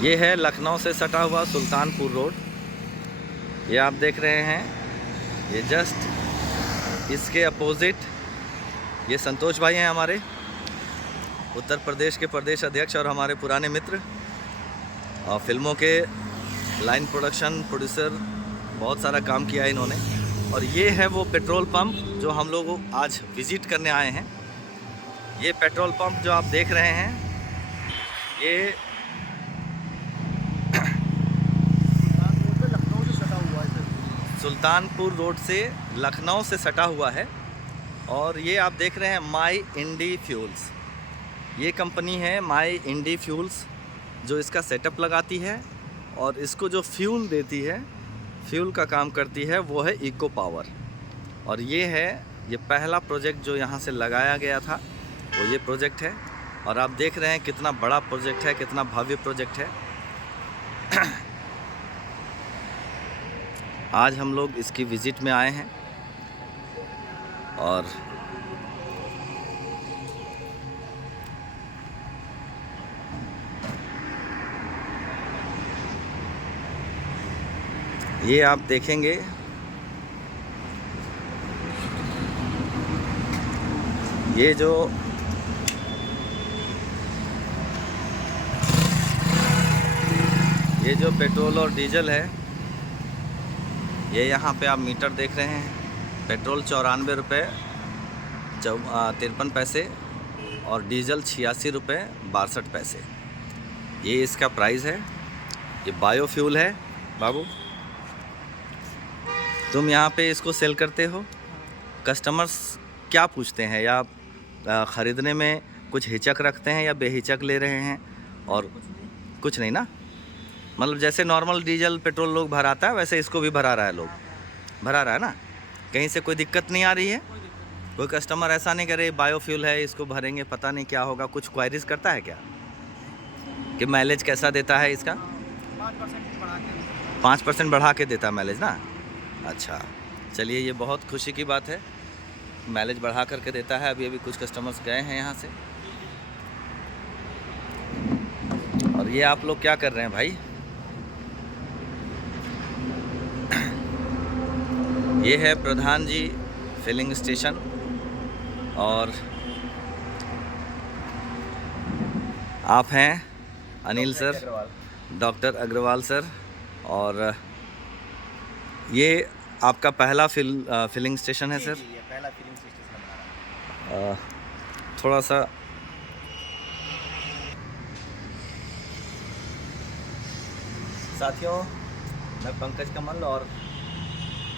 ये है लखनऊ से सटा हुआ सुल्तानपुर रोड। ये आप देख रहे हैं, ये जस्ट इसके अपोजिट ये संतोष भाई हैं हमारे उत्तर प्रदेश के प्रदेश अध्यक्ष और हमारे पुराने मित्र, और फिल्मों के लाइन प्रोडक्शन प्रोड्यूसर, बहुत सारा काम किया है इन्होंने। और ये है वो पेट्रोल पंप जो हम लोग आज विज़िट करने आए हैं। ये पेट्रोल पंप जो आप देख रहे हैं, ये सुल्तानपुर रोड से लखनऊ से सटा हुआ है। और ये आप देख रहे हैं माई इंडी फ्यूल्स, ये कंपनी है माई इंडी फ्यूल्स जो इसका सेटअप लगाती है और इसको जो फ्यूल देती है, फ्यूल का काम करती है, वो है इको पावर। और ये पहला प्रोजेक्ट जो यहाँ से लगाया गया था वो ये प्रोजेक्ट है। और आप देख रहे हैं कितना बड़ा प्रोजेक्ट है, कितना भव्य प्रोजेक्ट है। आज हम लोग इसकी विज़िट में आए हैं और ये आप देखेंगे, ये जो पेट्रोल और डीजल है, ये यहाँ पे आप मीटर देख रहे हैं। पेट्रोल 94 रुपये 53 पैसे और डीजल 86 रुपये 62 पैसे, ये इसका प्राइस है। ये बायोफ्यूल है। बाबू, तुम यहाँ पे इसको सेल करते हो, कस्टमर्स क्या पूछते हैं, या ख़रीदने में कुछ हिचक रखते हैं या बेहिचक ले रहे हैं? और कुछ नहीं ना, मतलब जैसे नॉर्मल डीजल पेट्रोल लोग भराता है वैसे इसको भी भरा रहा है, लोग भरा रहा है ना। कहीं से कोई दिक्कत नहीं आ रही है? कोई कस्टमर ऐसा नहीं करे बायोफ्यूल है इसको भरेंगे पता नहीं क्या होगा, कुछ क्वायरीज करता है क्या कि माइलेज कैसा देता है इसका? 5% बढ़ा के देता है माइलेज ना। अच्छा, चलिए, ये बहुत खुशी की बात है, माइलेज बढ़ा करके देता है। अभी कुछ कस्टमर्स गए हैं यहाँ से। और ये आप लोग क्या कर रहे हैं भाई? ये है प्रधान जी फिलिंग स्टेशन और आप हैं Anil sir, doctor Agrawal sir. और ये आपका पहला फिलिंग स्टेशन है सर? ये पहला फिलिंग स्टेशन हमारा। थोड़ा सा साथियों, मैं पंकज कमल और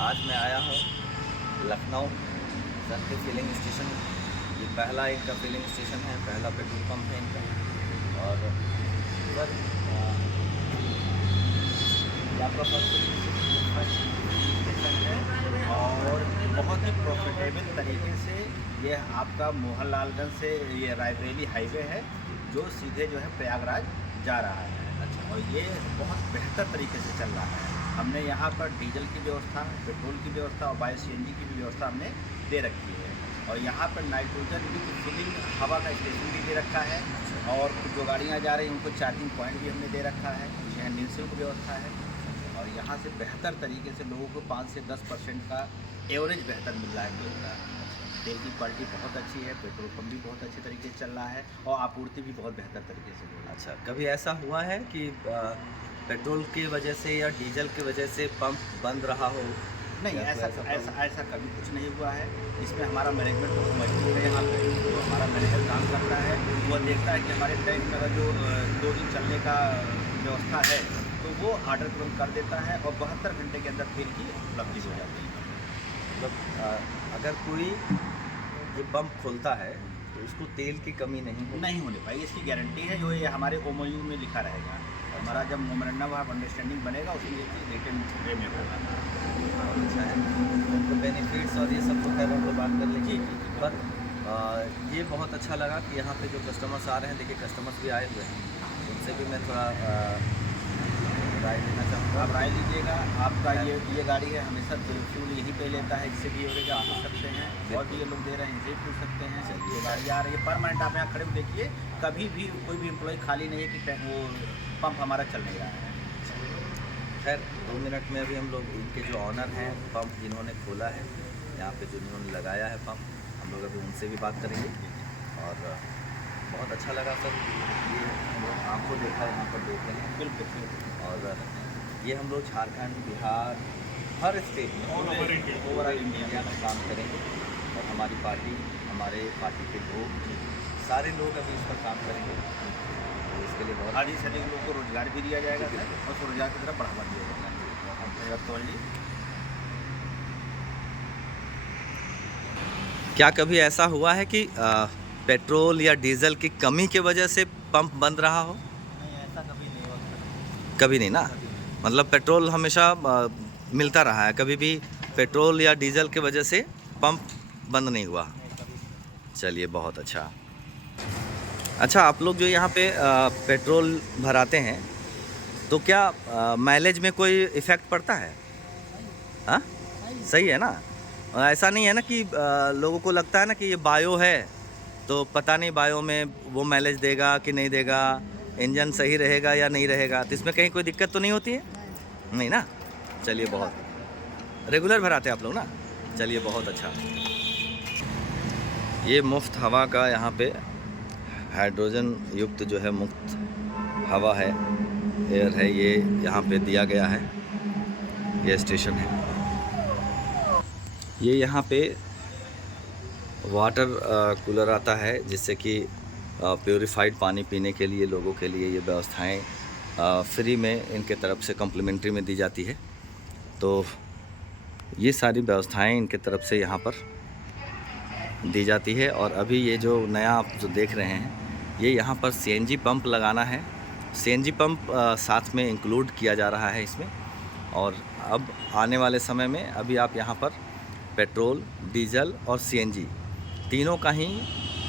आज मैं आया हूँ लखनऊ सर के फिलिंग स्टेशन। ये पहला इनका फिलिंग स्टेशन है, पहला पेट्रोल पंप है इनका। और सर आपका फर्स्ट स्टेशन है और बहुत ही प्रॉफिटेबल तरीके से ये आपका मोहनलालगंज से ये रायबरेली हाईवे है जो सीधे जो है प्रयागराज जा रहा है। अच्छा, और ये बहुत बेहतर तरीके से चल रहा है। हमने यहाँ पर डीजल की व्यवस्था, पेट्रोल की व्यवस्था और बायो CNG की भी व्यवस्था हमने दे रखी है। और यहाँ पर नाइट्रोजन की फिलिंग हवा का स्टेशन भी दे रखा है। और जो गाड़ियाँ जा रही हैं उनको चार्जिंग पॉइंट भी हमने दे रखा है। यह निःशुल्क व्यवस्था है और यहाँ से बेहतर तरीके से लोगों को 5 से 10% का एवरेज बेहतर मिल रहा है तेल का। तेल की क्वालिटी बहुत अच्छी है, पेट्रोल पंप भी बहुत अच्छे तरीके से चल रहा है और आपूर्ति भी बहुत बेहतर तरीके से हो रही है। अच्छा, कभी ऐसा हुआ है कि पेट्रोल की वजह से या डीजल की वजह से पंप बंद रहा हो? नहीं, ऐसा कभी कुछ नहीं हुआ है। इसमें हमारा मैनेजमेंट बहुत मजबूत है। यहाँ पे जो हमारा मैनेजर काम करता है वो देखता है कि हमारे टैंक में अगर जो 2 दिन चलने का व्यवस्था है तो वो ऑर्डर तुरंत कर देता है और 72 घंटे के अंदर तेल की उपलब्धि हो जाती है। मतलब अगर कोई ये पंप खोलता है तो उसको तेल की कमी नहीं होने पाएगी, इसकी गारंटी है। जो ये हमारे MOU में लिखा रहेगा, हमारा जब मेमोरेंडम ऑफ अंडरस्टैंडिंग बनेगा उसमें ये चीज़ रिटर्न वे में होगा। अच्छा है, तो बेनिफिट्स और ये सब तो खैर हम लोग बात कर लेंगे। पर ये बहुत अच्छा लगा कि यहाँ पे जो कस्टमर्स आ रहे हैं, देखिए कस्टमर्स भी आए हुए हैं, उनसे भी मैं थोड़ा राय लेना चाहूँगा। आप राय लीजिएगा। आपका ये गाड़ी है, हमेशा फ्यूल यहीं पे लेता है, इससे भी एवरेज आप पूछ सकते हैं और भी ये लोग दे रहे हैं, इनसे पूछ सकते हैं। ये गाड़ी आ रही है परमानेंट, आप यहाँ खड़े हो देखिए, कभी भी कोई भी एम्प्लॉय खाली नहीं है कि वो पंप हमारा चल नहीं रहा है। खैर 2 मिनट में अभी हम लोग इनके जो ऑनर हैं, पंप जिन्होंने खोला है यहाँ पे, जो इन्होंने लगाया है पंप, हम लोग अभी उनसे भी बात करेंगे। और बहुत अच्छा लगा सर, ये हम लोग आपको देखा यहाँ पर देख रहे हैं। बिल्कुल। और ये हम लोग झारखंड, बिहार, हर स्टेट में ओवरऑल इंडिया में काम करेंगे। और हमारी पार्टी, हमारे पार्टी के लोग, सारे लोग अभी इस पर काम करेंगे। तो इसके लिए बहुत आदि से अधिक लोगों को रोजगार भी दिया जाएगा सर, और स्वरोजगार की तरफ बढ़ावा दिया जाएगा। तो क्या कभी ऐसा हुआ है कि पेट्रोल या डीजल की कमी की वजह से पंप बंद रहा हो? नहीं, ऐसा कभी नहीं हुआ। कभी नहीं ना, मतलब पेट्रोल हमेशा मिलता रहा है, कभी भी पेट्रोल या डीजल की वजह से पंप बंद नहीं हुआ। चलिए बहुत अच्छा। अच्छा, आप लोग जो यहाँ पे पेट्रोल भराते हैं तो क्या माइलेज में कोई इफ़ेक्ट पड़ता है? हाँ, सही है ना? ऐसा नहीं है ना कि लोगों को लगता है ना कि ये बायो है तो पता नहीं बायो में वो माइलेज देगा कि नहीं देगा, इंजन सही रहेगा या नहीं रहेगा, तो इसमें कहीं कोई दिक्कत तो नहीं होती है? नहीं ना? चलिए बहुत रेगुलर भराते हैं आप लोग ना? चलिए बहुत अच्छा। ये मुफ्त हवा का यहाँ पे हाइड्रोजन युक्त जो है मुफ्त हवा है, एयर है, ये यहाँ पे दिया गया है। ये स्टेशन है। ये यहाँ पे वाटर कूलर आता है जिससे कि प्योरीफाइड पानी पीने के लिए लोगों के लिए ये व्यवस्थाएं फ्री में इनके तरफ से कम्प्लीमेंट्री में दी जाती है। तो ये सारी व्यवस्थाएं इनके तरफ से यहाँ पर दी जाती है। और अभी ये जो नया आप जो देख रहे हैं, ये यहाँ पर सीएनजी पंप लगाना है। सीएनजी पंप साथ में इंक्लूड किया जा रहा है इसमें। और अब आने वाले समय में अभी आप यहाँ पर पेट्रोल, डीजल और सीएनजी तीनों का ही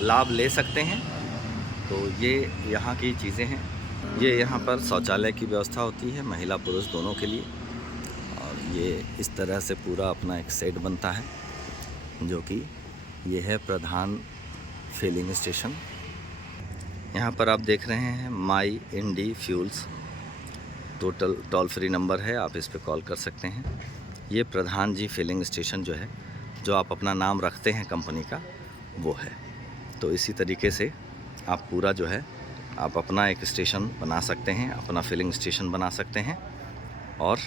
लाभ ले सकते हैं। तो ये यहाँ की चीज़ें हैं। ये यहाँ पर शौचालय की व्यवस्था होती है महिला पुरुष दोनों के लिए। और ये इस तरह से पूरा अपना एक सेट बनता है, जो कि ये है प्रधान फिलिंग स्टेशन। यहाँ पर आप देख रहे हैं माई इंडी फ्यूल्स, टोल फ्री नंबर है, आप इस पर कॉल कर सकते हैं। ये प्रधान जी फिलिंग स्टेशन जो है, जो आप अपना नाम रखते हैं कंपनी का, वो है। तो इसी तरीके से आप पूरा जो है आप अपना एक स्टेशन बना सकते हैं, अपना फिलिंग स्टेशन बना सकते हैं और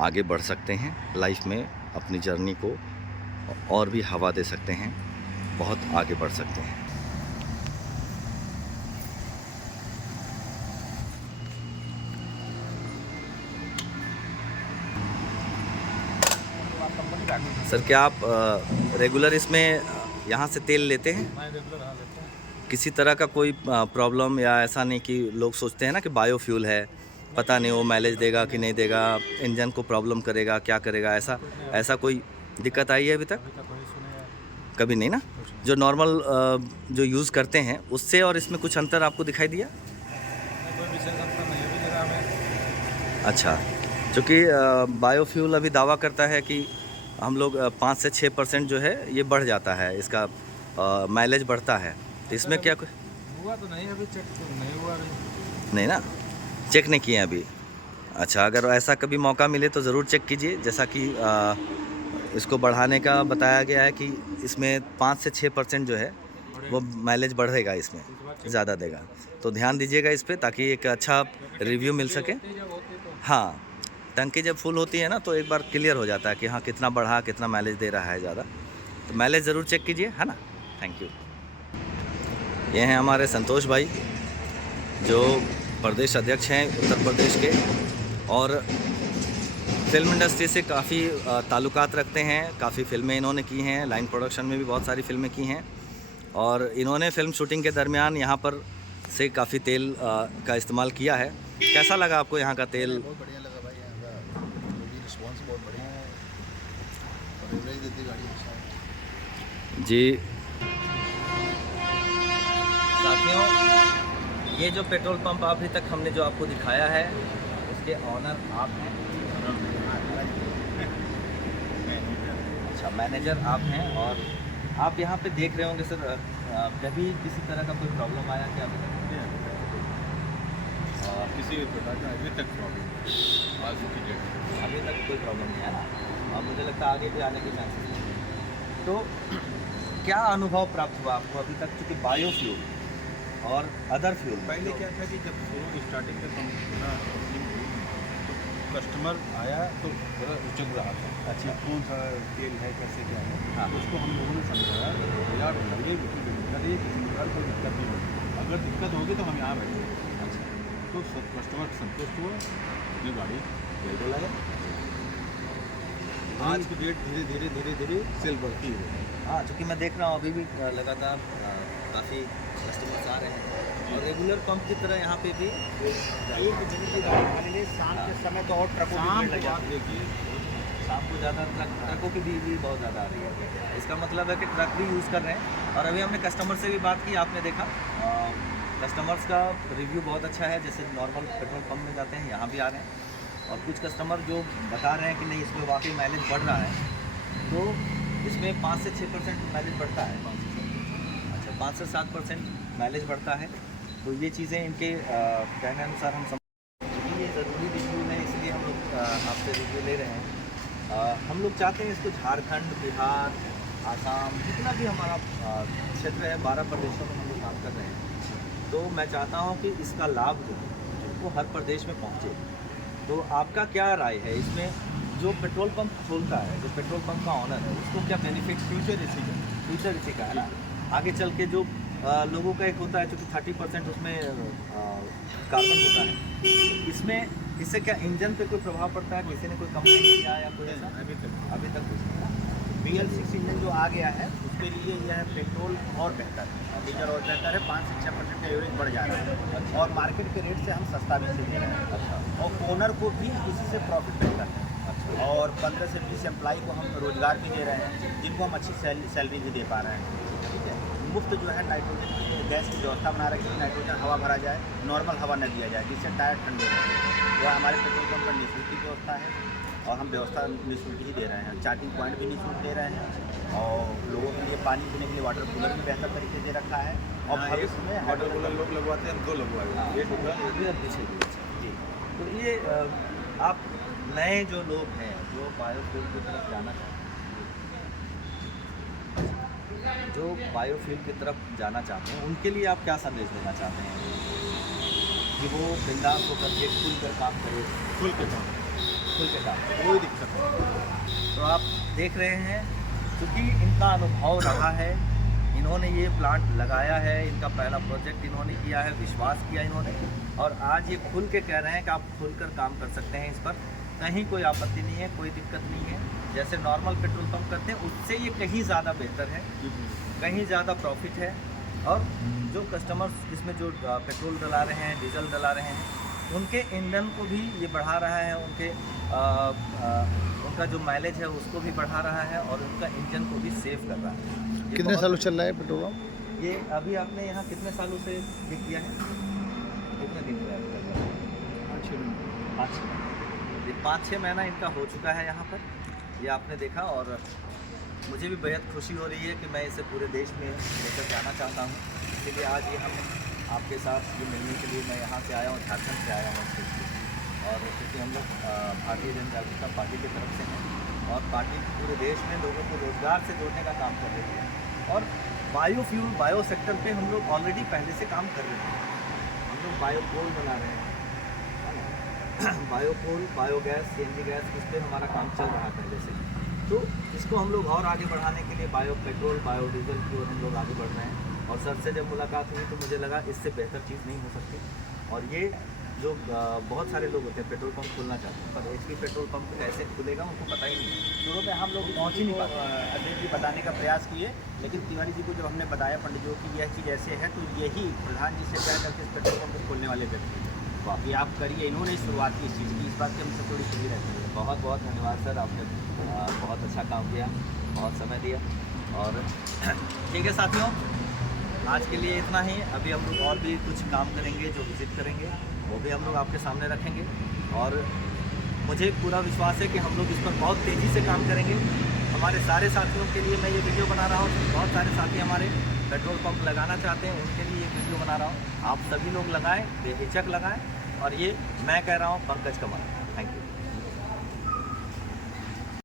आगे बढ़ सकते हैं लाइफ में, अपनी जर्नी को और भी हवा दे सकते हैं, बहुत आगे बढ़ सकते हैं। सर, क्या आप रेगुलर इसमें यहाँ से तेल लेते हैं? किसी तरह का कोई प्रॉब्लम या ऐसा नहीं कि लोग सोचते हैं ना कि बायोफ्यूल है, पता नहीं वो माइलेज देगा कि नहीं देगा, इंजन को प्रॉब्लम करेगा, क्या करेगा, ऐसा कोई दिक्कत आई है अभी तक? कभी नहीं ना? जो नॉर्मल जो यूज़ करते हैं उससे और इसमें कुछ अंतर आपको दिखाई दिया? अच्छा, क्योंकि बायोफ्यूल अभी दावा करता है कि हम लोग 5 से 6% जो है ये बढ़ जाता है, इसका माइलेज बढ़ता है। तो इसमें क्या कोई हुआ तो नहीं, अभी चेक तो नहीं हुआ। नहीं ना, चेक नहीं किए अभी। अच्छा, अगर ऐसा कभी मौका मिले तो ज़रूर चेक कीजिए। जैसा कि इसको बढ़ाने का बताया गया है कि इसमें 5 से 6% जो है वो माइलेज बढ़ेगा, इसमें ज़्यादा देगा। तो ध्यान दीजिएगा इस पर, ताकि एक अच्छा रिव्यू मिल सके। हाँ, टंकी जब फुल होती है ना तो एक बार क्लियर हो जाता है कि हाँ कितना बढ़ा, कितना माइलेज दे रहा है ज़्यादा। तो माइलेज ज़रूर चेक कीजिए, है ना। Thank you. ये हैं हमारे संतोष भाई, जो प्रदेश अध्यक्ष हैं उत्तर प्रदेश के, और फिल्म इंडस्ट्री से काफ़ी ताल्लुकात रखते हैं। काफ़ी फिल्में इन्होंने की हैं, लाइन प्रोडक्शन में भी बहुत सारी फिल्में की हैं। और इन्होंने फिल्म शूटिंग के दरमियान यहाँ पर से काफ़ी तेल का इस्तेमाल किया है। कैसा लगा आपको यहाँ का तेल? बहुत बढ़िया लगा भाई, यहाँ का रिस्पॉन्स बहुत बढ़िया है और एवरेज देती गाड़ी अच्छा है जी। साथियों, ये जो पेट्रोल पंप अभी तक हमने जो आपको दिखाया है, उसके ऑनर आप हैं? अच्छा, मैनेजर आप हैं। और आप यहाँ पे देख रहे होंगे सर, कभी किसी तरह का कोई प्रॉब्लम आया क्या अभी तक? बताता अभी तक प्रॉब्लम आज की डेट में। अभी तक कोई प्रॉब्लम नहीं है ना, और मुझे लगता है आगे भी आने के चांसेस हैं। तो क्या अनुभव प्राप्त हुआ आपको अभी तक, क्योंकि बायोफ्यूल और अदर फ्यूल पहले क्या था कि जब शुरू स्टार्टिंग में कंपनी तो कस्टमर आया तो बड़ा उचक रहा था। अच्छा। कौन सा तेल है, कैसे क्या है, हाँ। तो उसको हम लोगों ने समझाया यार ये दिक्कत है, किसी प्रकार कोई दिक्कत नहीं होगी, अगर दिक्कत होगी तो हम यहाँ बैठेंगे। अच्छा, तो कस्टमर संतुष्ट हुआ, ये गाड़ी बिल्कुल है। आज की डेट धीरे धीरे धीरे धीरे सेल बढ़ती है। हाँ, चूँकि मैं देख रहा हूँ अभी भी लगातार काफ़ी कस्टमर्स आ रहे हैं, और रेगुलर पंप की तरह यहाँ पे भी एक दिन की गाड़ी खाली नहीं, शाम के समय तो और ट्रकों की शाम भीड़ को लग आप जाती है। देखिए शाम को ज़्यादा ट्रकों की भी बहुत ज़्यादा आ रही है। इसका मतलब है कि ट्रक भी यूज़ कर रहे हैं। और अभी हमने कस्टमर से भी बात की, आपने देखा कस्टमर्स का रिव्यू बहुत अच्छा है। जैसे नॉर्मल पेट्रोल पंप में जाते हैं, यहाँ भी आ रहे हैं, और कुछ कस्टमर जो बता रहे हैं कि नहीं इसमें वाकई माइलेज बढ़ रहा है, तो इसमें 5 से 6% माइलेज बढ़ता है। अच्छा, 5 से 7% माइलेज बढ़ता है। तो ये चीज़ें इनके कहने अनुसार हम समझ, ये ज़रूरी रिव्यू है, इसलिए हम लोग आपसे रिव्यू ले रहे हैं। हम लोग चाहते हैं इसको झारखंड, बिहार, आसाम, जितना भी हमारा क्षेत्र है, 12 प्रदेशों में हम लोग काम कर रहे हैं। तो मैं चाहता हूँ कि इसका लाभ जो है वो हर प्रदेश में पहुँचे। तो आपका क्या राय है इसमें? जो पेट्रोल पंप खोलता है, जो पेट्रोल पंप का ऑनर है, उसको क्या बेनिफिट फ्यूचर इसी का है ना? आगे चल के जो लोगों का एक होता है, चूँकि 30% उसमें कार्बन होता है, तो इसमें इससे क्या इंजन पे कोई प्रभाव पड़ता है? किसी ने कोई कंप्लेंट किया या कोई ऐसा? अभी तक अभी तक कुछ नहीं है। BL6 इंजन जो आ गया है उसके लिए यह पेट्रोल और बेहतर है, डीजल और बेहतर है। 5 से 6% का एवरेज बढ़ जा रहा है, और मार्केट के रेट से हम सस्ता भी दे रहे हैं। अच्छा, और ओनर को भी इसी से प्रॉफिट मिलता है। अच्छा, और 15 से 20 एम्प्लॉई को हम रोजगार भी दे रहे हैं, जिनको हम अच्छी सैलरी भी दे पा रहे हैं। ठीक है, मुफ्त जो है नाइट्रोजन की गैस की व्यवस्था बना रखी है, नाइट्रोजन हवा भरा जाए, नॉर्मल हवा न दिया जाए, जिससे टायर ठंडे रहें। वह हमारे पेट्रोल पंप पर निःशुल्क की व्यवस्था है, और हम व्यवस्था निःशुल्क ही दे रहे हैं। चार्जिंग पॉइंट भी निःशुल्क दे रहे हैं, और लोगों के लिए पानी पीने के लिए वाटर कूलर भी बेहतर तरीके से रखा है। और भविष्य में वाटर कूलर लोग लगवाते हैं, हम 2 लगवाए, एक होगा इधर पीछे भी है। जी, तो ये आप नए जो लोग हैं जो बायोफ्यूल की तरफ जाना चाहते हैं, जो बायोफ्यूल की तरफ जाना चाहते हैं, उनके लिए आप क्या संदेश देना चाहते हैं कि वो बिंदास होकर के खुल कर काम करे? खुल के काम, खुल के काम करे। कोई दिक्कत नहीं। तो आप देख रहे हैं, क्योंकि इनका अनुभव रहा है, इन्होंने ये प्लांट लगाया है, इनका पहला प्रोजेक्ट इन्होंने किया है, विश्वास किया इन्होंने, और आज ये खुल के कह रहे हैं कि आप खुलकर काम कर सकते हैं इस पर, कहीं कोई आपत्ति नहीं है, कोई दिक्कत नहीं है। जैसे नॉर्मल पेट्रोल पंप करते हैं उससे ये कहीं ज़्यादा बेहतर है, कहीं ज़्यादा प्रॉफिट है। और जो कस्टमर्स इसमें जो पेट्रोल डला रहे हैं, डीजल डला रहे हैं, उनके ईंधन को भी ये बढ़ा रहा है, उनका जो माइलेज है उसको भी बढ़ा रहा है, और उनका इंजन को भी सेव कर रहा है। ये कितने बहुत- सालों चल रहा है पेट्रोल पंप? ये अभी आपने यहाँ कितने सालों से ये किया है? कितने दिन हुए अभी तक? 5-6 महीना इनका हो चुका है यहाँ पर, ये आपने देखा। और मुझे भी बेहद खुशी हो रही है कि मैं इसे पूरे देश में लेकर जाना चाहता हूँ। इसीलिए आज ये हम आपके साथ ये मिलने के लिए मैं यहाँ से आया हूँ, झारखंड से आया हूँ स्पेशली। और क्योंकि हम लोग भारतीय जनता पार्टी की तरफ से हैं, और पार्टी पूरे देश में लोगों को रोज़गार से जोड़ने का काम कर रही है। और बायोफ्यूल, बायो सेक्टर पे हम लोग ऑलरेडी पहले से काम कर रहे हैं। हम लोग बायोकोल बना रहे हैं, बायोकोल, बायोगैस, CNG गैस, इस पर हमारा काम चल रहा था जैसे। तो इसको हम लोग और आगे बढ़ाने के लिए बायो पेट्रोल, बायो डीजल की ओर हम लोग आगे बढ़ रहे हैं। और सर से जब मुलाकात हुई तो मुझे लगा इससे बेहतर चीज़ नहीं हो सकती। और ये जो बहुत सारे लोग होते हैं पेट्रोल पंप खोलना चाहते हैं, पर HP पेट्रोल पंप कैसे खुलेगा उनको पता ही नहीं है। शुरू में हम लोग पहुँच ही नहीं पाते, अध्यक्ष जी बताने का प्रयास किए, लेकिन तिवारी जी को जब हमने बताया पंडित जी की यह चीज़ ऐसे है, तो यही प्रधान जी से क्या करके इस पेट्रोल पंप को खोलने वाले व्यक्ति हैं। बाकी आप करिए, इन्होंने ही शुरुआत की इस चीज़ की, इस बात की हमसे थोड़ी खुशी रहती है। बहुत बहुत धन्यवाद सर, आपने बहुत अच्छा काम किया, बहुत समय दिया। और ठीक है साथियों, आज के लिए इतना ही। अभी हम लोग और भी कुछ काम करेंगे, जो विज़िट करेंगे वो भी हम लोग आपके सामने रखेंगे। और मुझे पूरा विश्वास है कि हम लोग इस पर बहुत तेज़ी से काम करेंगे। हमारे सारे साथियों के लिए मैं ये वीडियो बना रहा हूँ। बहुत सारे साथी हमारे पेट्रोल पंप लगाना चाहते हैं, उनके लिए ये वीडियो बना रहा हूँ। आप सभी लोग लगाएं, बेहिचक लगाएं, और ये मैं कह रहा हूँ पंकज कमल।